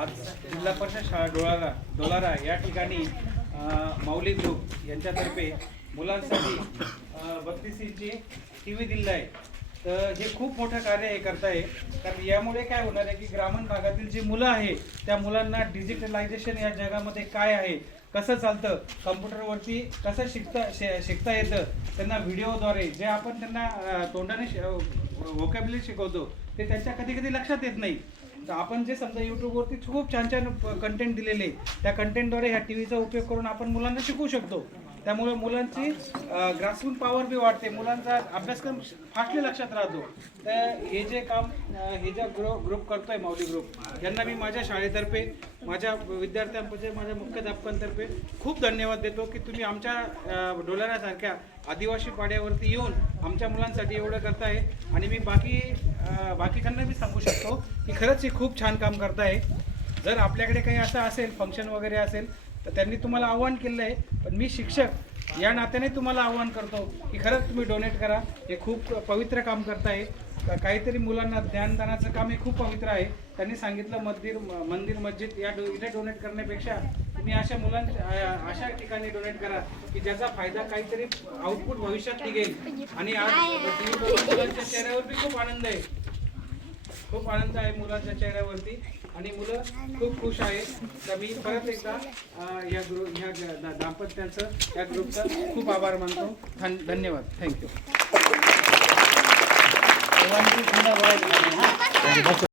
आज जिल्हा परिषद शाळा डोलारा या ठिकाणी माऊली ग्रुप यांच्यातर्फे मुलांसाठी 32 इंची TV दिलेला आहे. तर हे खूप मोठं कार्य हे करत आहे. कारण यामुळे काय होणार आहे की ग्रामीण भागातील जी मुलं आहे त्या मुलांना डिजिटलायझेशन या जगामध्ये काय आहे, कसं चालतं, कम्प्युटरवरती कसं शिकता येतं, त्यांना व्हिडिओद्वारे जे आपण त्यांना तोंडाने व्होकॅब्युलरी शिकवतो ते त्यांच्या कधी कधी लक्षात येत नाही. तर आपण जे समजा यूट्यूबवरती खूप छान छान कंटेंट दिलेले, त्या कंटेंटद्वारे ह्या टीव्हीचा उपयोग करून आपण मुलांना शिकवू शकतो. त्यामुळे मुलांची ग्रास्पिंग पॉवर बी वाढते, मुलांचा अभ्यासक्रम फास्टली लक्षात राहतो. तर हे जे काम हे जे ग्रुप करतोय माऊली ग्रुप, यांना मी माझ्या शाळेतर्फे, माझ्या विद्यार्थ्यांमध्ये, माझ्या मुख्याध्यापकांतर्फे खूप धन्यवाद देतो की तुम्ही आमच्या डोलाऱ्यासारख्या आदिवासी पाड्यावरती येऊन आमच्या मुलांसाठी एवढं करताय. आणि मी बाकीच्यांना बी सांगू शकतो की खरंच हे खूप छान काम करताय. जर आपल्याकडे काही असं असेल, फंक्शन वगैरे असेल, तर त्यांनी तुम्हाला आव्हान केलं आहे, पण मी शिक्षक या नात्याने तुम्हाला आव्हान करतो की खरंच तुम्ही डोनेट करा. हे खूप पवित्र काम करताय. काहीतरी मुलांना ज्ञानदानाचं काम हे खूप पवित्र आहे. त्यांनी सांगितलं मंदिर मस्जिद या इथे डोनेट करण्यापेक्षा तुम्ही अशा अशा ठिकाणी डोनेट करा की ज्याचा फायदा काहीतरी आउटपुट भविष्यात निघेल. आणि आज मुलांच्या चेहऱ्यावर बी खूप आनंद आहे, खूप आनंद आहे मुलांच्या चेहऱ्यावरती आणि मुलं खूप खुश आहेत. तर मी परत एकदा ह्या दाम्पत्यांचं, या ग्रुपचं खूप आभार मानतो. धन्यवाद. थँक्यू.